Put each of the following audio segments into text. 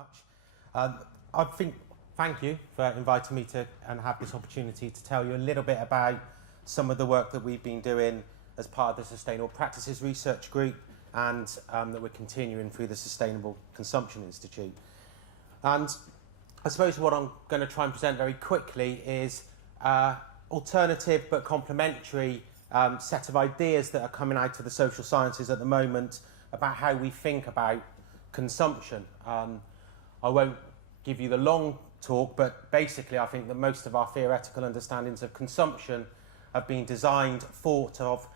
much. Thank you for inviting me to and have this opportunity to tell you a little bit about some of the work that we've been doing as part of the Sustainable Practices Research Group and that we're continuing through the Sustainable Consumption Institute. And I suppose what I'm going to try and present very quickly is alternative but complementary set of ideas that are coming out of the social sciences at the moment about how we think about consumption. I won't give you the long talk, but basically I think that most of our theoretical understandings of consumption have been designed, thought of,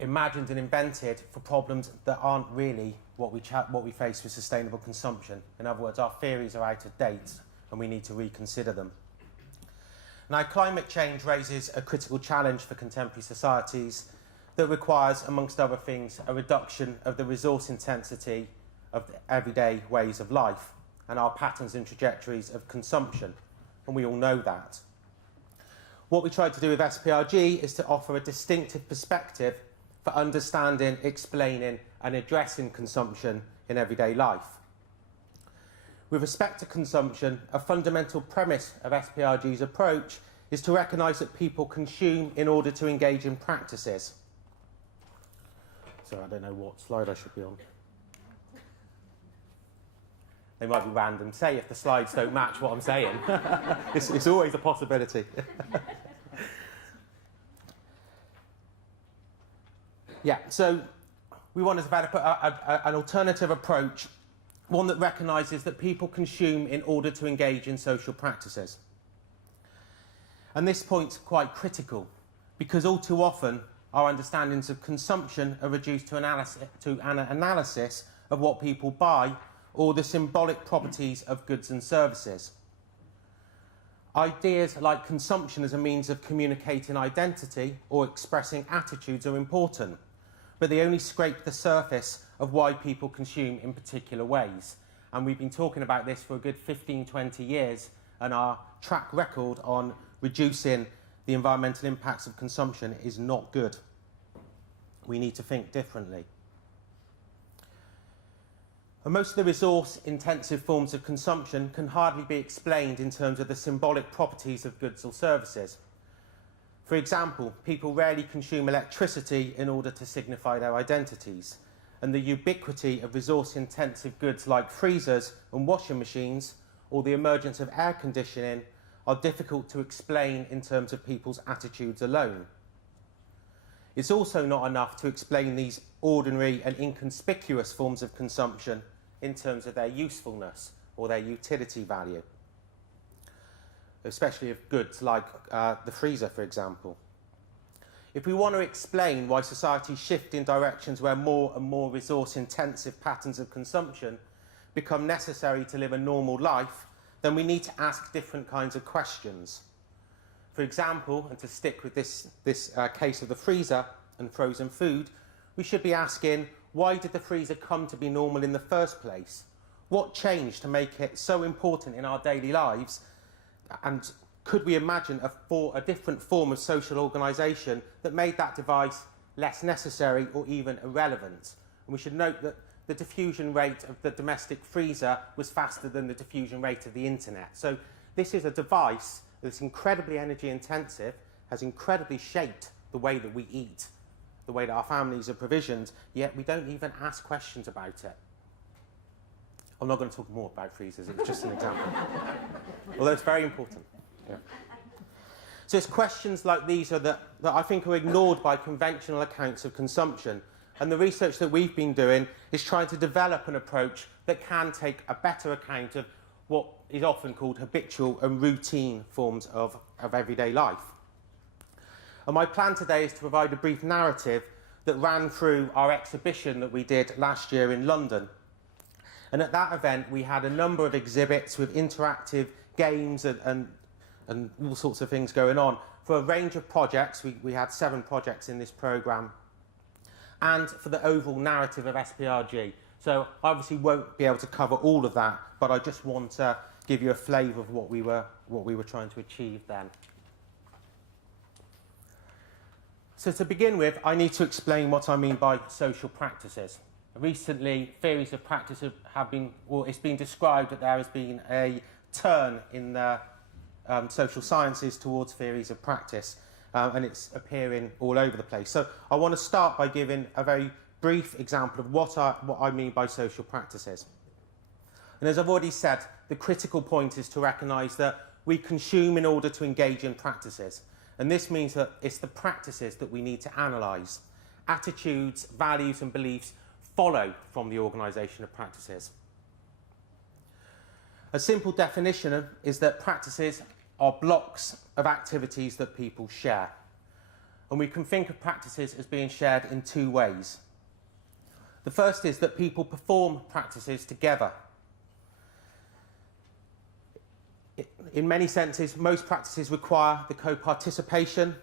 imagined and invented for problems that aren't really what we face with sustainable consumption. In other words, our theories are out of date and we need to reconsider them. Now, climate change raises a critical challenge for contemporary societies that requires, amongst other things, a reduction of the resource intensity of the everyday ways of life and our patterns and trajectories of consumption, and we all know that. What we tried to do with SPRG is to offer a distinctive perspective for understanding, explaining and addressing consumption in everyday life. With respect to consumption, a fundamental premise of SPRG's approach is to recognise that people consume in order to engage in practices. So I don't know what slide I should be on. They might be random. Say if the slides don't match what I'm saying. It's always a possibility. Yeah, so we want to develop an alternative approach, one that recognises that people consume in order to engage in social practices. And this point's quite critical, because all too often our understandings of consumption are reduced to an analysis of what people buy or the symbolic properties of goods and services. Ideas like consumption as a means of communicating identity or expressing attitudes are important, but they only scrape the surface of why people consume in particular ways. And we've been talking about this for a good 15, 20 years, and our track record on reducing the environmental impacts of consumption is not good. We need to think differently. And most of the resource-intensive forms of consumption can hardly be explained in terms of the symbolic properties of goods or services. For example, people rarely consume electricity in order to signify their identities, and the ubiquity of resource-intensive goods like freezers and washing machines, or the emergence of air conditioning, are difficult to explain in terms of people's attitudes alone. It's also not enough to explain these ordinary and inconspicuous forms of consumption in terms of their usefulness or their utility value, especially of goods like the freezer, for example. If we want to explain why societies shift in directions where more and more resource-intensive patterns of consumption become necessary to live a normal life, then we need to ask different kinds of questions. For example, and to stick with this case of the freezer and frozen food, we should be asking, why did the freezer come to be normal in the first place? What changed to make it so important in our daily lives? And could we imagine a different form of social organisation that made that device less necessary or even irrelevant? And we should note that the diffusion rate of the domestic freezer was faster than the diffusion rate of the internet. So this is a device that's incredibly energy intensive, has incredibly shaped the way that we eat, the way that our families are provisioned, yet we don't even ask questions about it. I'm not going to talk more about freezers, it was just an example. Although it's very important. Yeah. So it's questions like these that I think are ignored by conventional accounts of consumption. And the research that we've been doing is trying to develop an approach that can take a better account of what is often called habitual and routine forms of everyday life. And my plan today is to provide a brief narrative that ran through our exhibition that we did last year in London. And at that event, we had a number of exhibits with interactive games and all sorts of things going on for a range of projects. We had 7 projects in this programme, and for the overall narrative of SPRG. So I obviously won't be able to cover all of that, but I just want to give you a flavour of what we were trying to achieve then. So to begin with, I need to explain what I mean by social practices. recently theories of practice have been, or it's been described that there has been a turn in the social sciences towards theories of practice, and it's appearing all over the place. So I want to start by giving a very brief example of what I mean by social practices. And as I've already said, the critical point is to recognise that we consume in order to engage in practices. And this means that it's the practices that we need to analyse. Attitudes, values and beliefs follow from the organisation of practices. A simple definition is that practices are blocks of activities that people share. And we can think of practices as being shared in two ways. The first is that people perform practices together. In many senses, most practices require the co-participation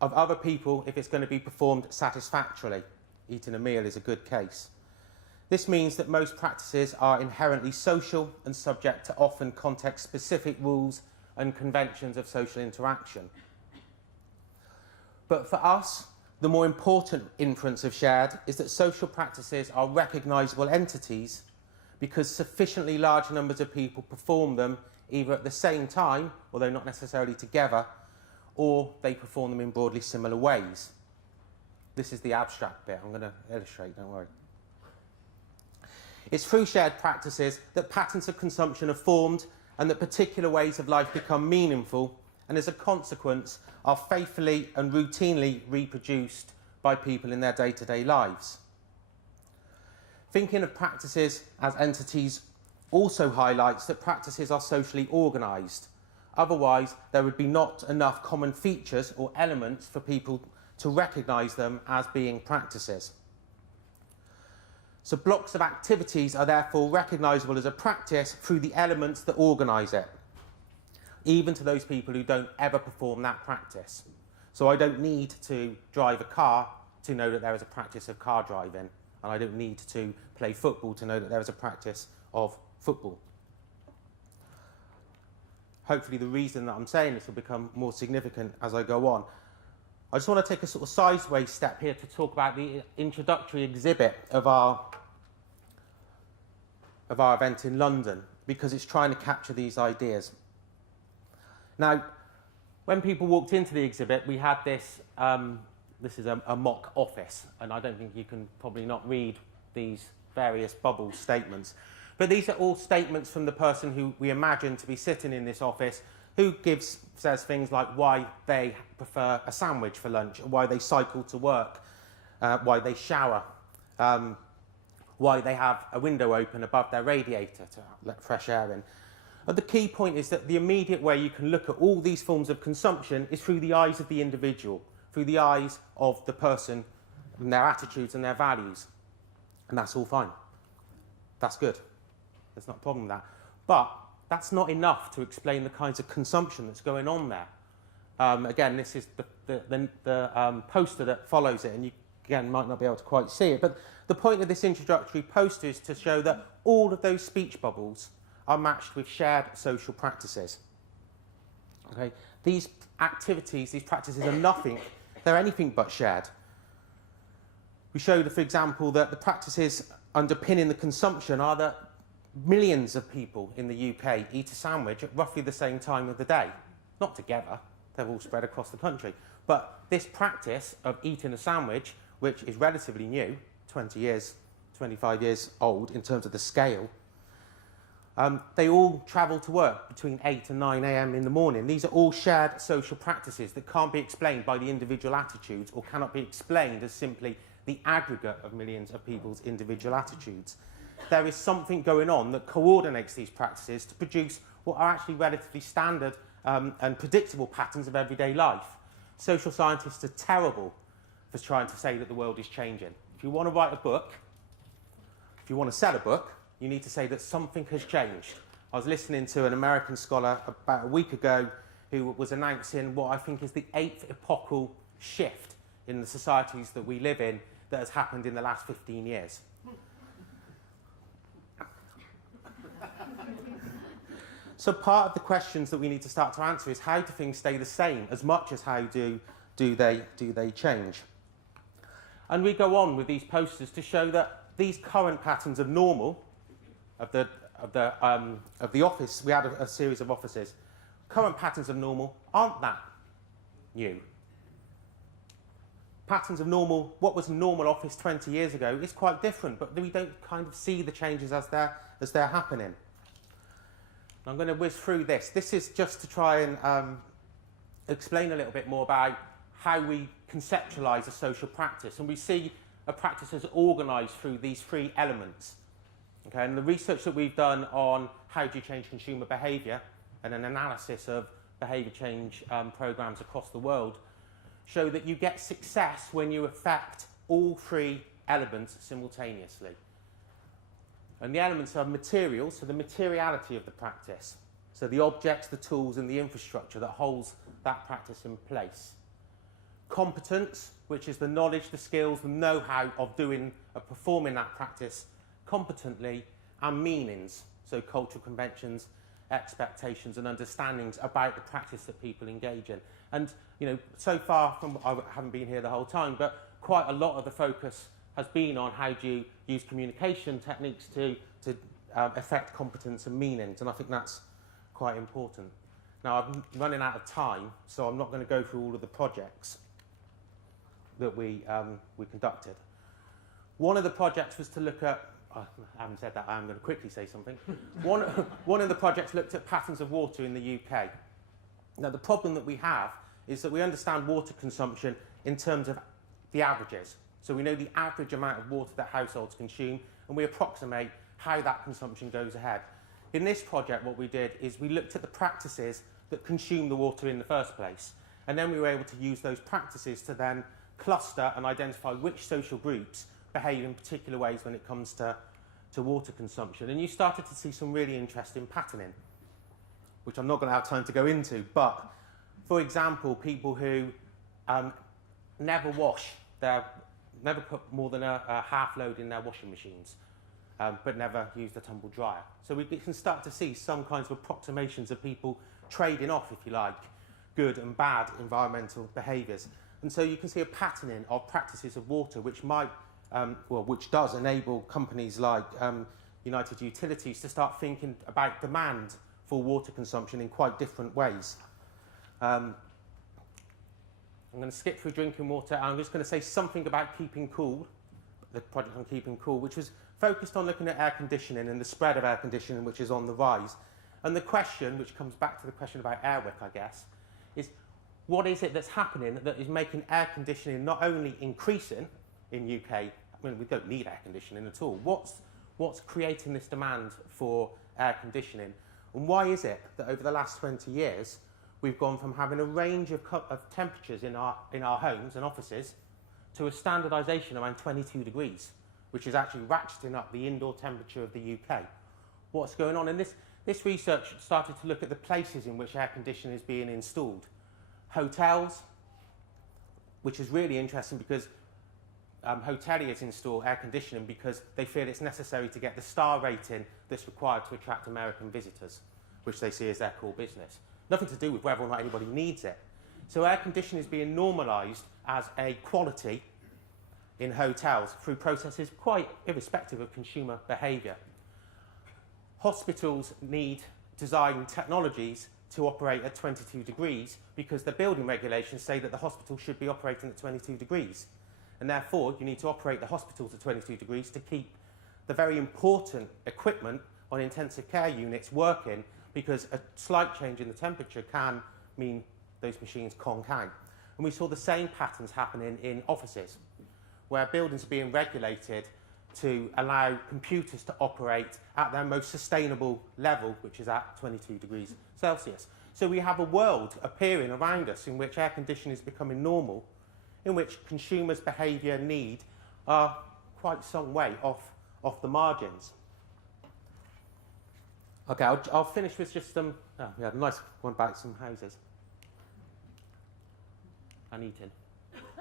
of other people if it's going to be performed satisfactorily. Eating a meal is a good case. This means that most practices are inherently social and subject to often context-specific rules and conventions of social interaction. But for us, the more important inference of shared is that social practices are recognisable entities because sufficiently large numbers of people perform them either at the same time, although not necessarily together, or they perform them in broadly similar ways. This is the abstract bit. I'm going to illustrate, don't worry. It's through shared practices that patterns of consumption are formed and that particular ways of life become meaningful and as a consequence are faithfully and routinely reproduced by people in their day-to-day lives. Thinking of practices as entities also highlights that practices are socially organised. Otherwise, there would be not enough common features or elements for people to recognise them as being practices. So blocks of activities are therefore recognisable as a practice through the elements that organise it, even to those people who don't ever perform that practice. So I don't need to drive a car to know that there is a practice of car driving, and I don't need to play football to know that there is a practice of football. Hopefully the reason that I'm saying this will become more significant as I go on. I just want to take a sort of sideways step here to talk about the introductory exhibit of our event in London, because it's trying to capture these ideas. Now, when people walked into the exhibit, we had this, this is a mock office, and I don't think you can probably not read these various bubble statements. But these are all statements from the person who we imagine to be sitting in this office, who says things like why they prefer a sandwich for lunch, why they cycle to work, why they shower, why they have a window open above their radiator to let fresh air in. But the key point is that the immediate way you can look at all these forms of consumption is through the eyes of the individual, through the eyes of the person and their attitudes and their values. And that's all fine. That's good. There's not a problem with that. But that's not enough to explain the kinds of consumption that's going on there. Again, this is the poster that follows it, and you, again, might not be able to quite see it. But the point of this introductory poster is to show that all of those speech bubbles are matched with shared social practices. Okay? These activities, these practices are nothing, they're anything but shared. We showed, for example, that the practices underpinning the consumption are that millions of people in the UK eat a sandwich at roughly the same time of the day. Not together, they're all spread across the country. But this practice of eating a sandwich, which is relatively new, 20 years, 25 years old in terms of the scale, they all travel to work between 8 and 9 a.m. in the morning. These are all shared social practices that can't be explained by the individual attitudes or cannot be explained as simply the aggregate of millions of people's individual attitudes. There is something going on that coordinates these practices to produce what are actually relatively standard and predictable patterns of everyday life. Social scientists are terrible for trying to say that the world is changing. If you want to write a book, if you want to sell a book, you need to say that something has changed. I was listening to an American scholar about a week ago who was announcing what I think is the 8th epochal shift in the societies that we live in that has happened in the last 15 years. So part of the questions that we need to start to answer is how do things stay the same as much as how do they change? And we go on with these posters to show that these current patterns of normal, of the office, we had a series of offices. Current patterns of normal aren't that new. Patterns of normal, what was a normal office 20 years ago is quite different, but we don't kind of see the changes as they're happening. I'm going to whiz through this. This is just to try and explain a little bit more about how we conceptualise a social practice. And we see a practice as organised through these three elements. Okay, and the research that we've done on how do you change consumer behaviour and an analysis of behaviour change programmes across the world show that you get success when you affect all three elements simultaneously. And the elements are material, so the materiality of the practice. So the objects, the tools and the infrastructure that holds that practice in place. Competence, which is the knowledge, the skills, the know-how of performing that practice competently, and meanings, so cultural conventions, expectations and understandings about the practice that people engage in. And so far, I haven't been here the whole time, but quite a lot of the focus has been on how do you use communication techniques to affect competence and meanings, and I think that's quite important. Now, I'm running out of time, so I'm not going to go through all of the projects that we conducted. One of the projects was to look at, I haven't said that, I am going to quickly say something. One of the projects looked at patterns of water in the UK. Now, the problem that we have is that we understand water consumption in terms of the averages. So we know the average amount of water that households consume, and we approximate how that consumption goes ahead. In this project, what we did is we looked at the practices that consume the water in the first place, and then we were able to use those practices to then cluster and identify which social groups behave in particular ways when it comes to water consumption. And you started to see some really interesting patterning, which I'm not going to have time to go into, but for example, people who never put more than a half load in their washing machines, but never used a tumble dryer. So we can start to see some kinds of approximations of people trading off, if you like, good and bad environmental behaviours. And so you can see a patterning of practices of water, which might, which does enable companies like United Utilities to start thinking about demand for water consumption in quite different ways. I'm going to skip through drinking water, and I'm just going to say something about keeping cool, the project on keeping cool, which was focused on looking at air conditioning and the spread of air conditioning, which is on the rise. And the question, which comes back to the question about Airwick, I guess, is what is it that's happening that is making air conditioning not only increasing in UK, I mean, we don't need air conditioning at all. What's creating this demand for air conditioning? And why is it that over the last 20 years, we've gone from having a range of temperatures in our homes and offices to a standardisation around 22 degrees, which is actually ratcheting up the indoor temperature of the UK. What's going on? And this research started to look at the places in which air conditioning is being installed. Hotels, which is really interesting because hoteliers install air conditioning because they feel it's necessary to get the star rating that's required to attract American visitors, which they see as their core business. Nothing to do with whether or not anybody needs it. So air conditioning is being normalised as a quality in hotels through processes quite irrespective of consumer behaviour. Hospitals need design technologies to operate at 22 degrees because the building regulations say that the hospital should be operating at 22 degrees. And therefore, you need to operate the hospitals at 22 degrees to keep the very important equipment on intensive care units working, because a slight change in the temperature can mean those machines conk out. And we saw the same patterns happening in offices, where buildings are being regulated to allow computers to operate at their most sustainable level, which is at 22 degrees Celsius. So we have a world appearing around us in which air conditioning is becoming normal, in which consumers' behaviour need are quite some way off the margins. Okay, I'll finish with just some, we had a nice one about some houses and eating.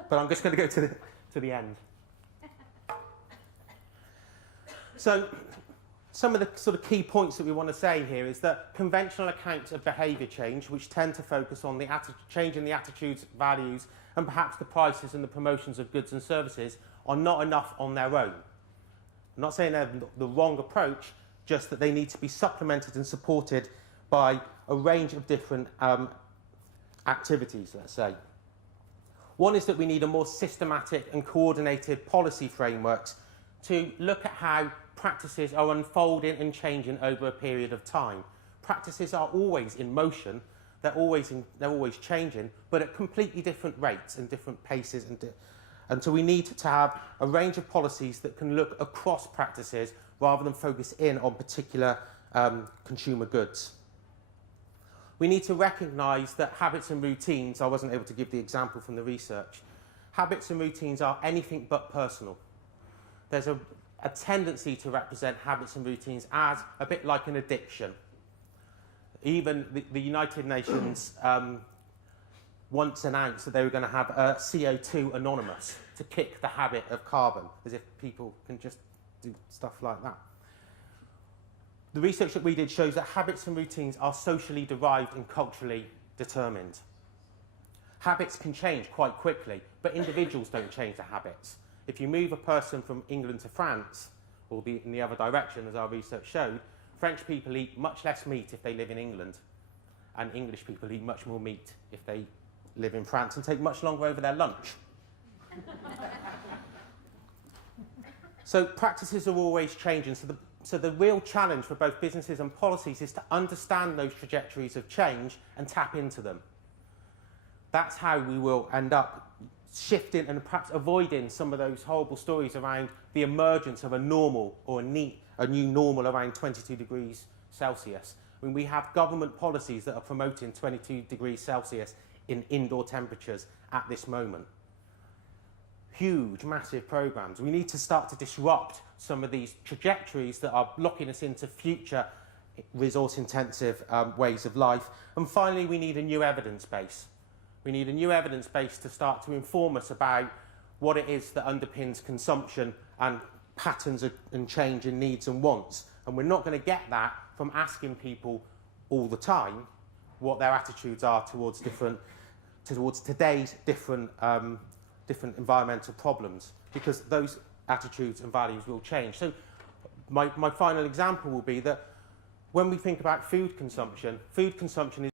But I'm just going to go to the end. So some of the sort of key points that we want to say here is that conventional accounts of behaviour change, which tend to focus on the change in the attitudes, values, and perhaps the prices and the promotions of goods and services, are not enough on their own. I'm not saying they're the wrong approach, just that they need to be supplemented and supported by a range of different activities, let's say. One is that we need a more systematic and coordinated policy frameworks to look at how practices are unfolding and changing over a period of time. Practices are always in motion, they're always changing, but at completely different rates and different paces. And so we need to have a range of policies that can look across practices rather than focus in on particular consumer goods. We need to recognise that habits and routines, I wasn't able to give the example from the research, habits and routines are anything but personal. There's a tendency to represent habits and routines as a bit like an addiction. Even the United Nations once announced that they were going to have a CO2 anonymous to kick the habit of carbon, as if people can just do stuff like that. The research that we did shows that habits and routines are socially derived and culturally determined. Habits can change quite quickly, but individuals don't change their habits. If you move a person from England to France, or in the other direction, as our research showed, French people eat much less meat if they live in England, and English people eat much more meat if they live in France and take much longer over their lunch. So practices are always changing. So the real challenge for both businesses and policies is to understand those trajectories of change and tap into them. That's how we will end up shifting and perhaps avoiding some of those horrible stories around the emergence of a normal or a new normal around 22 degrees Celsius. I mean, we have government policies that are promoting 22 degrees Celsius in indoor temperatures at this moment. Huge, massive programs. We need to start to disrupt some of these trajectories that are locking us into future resource-intensive ways of life. And finally, we need a new evidence base. We need a new evidence base to start to inform us about what it is that underpins consumption and patterns and change in needs and wants. And we're not going to get that from asking people all the time what their attitudes are towards today's different environmental problems, because those attitudes and values will change. So my final example will be that when we think about food consumption is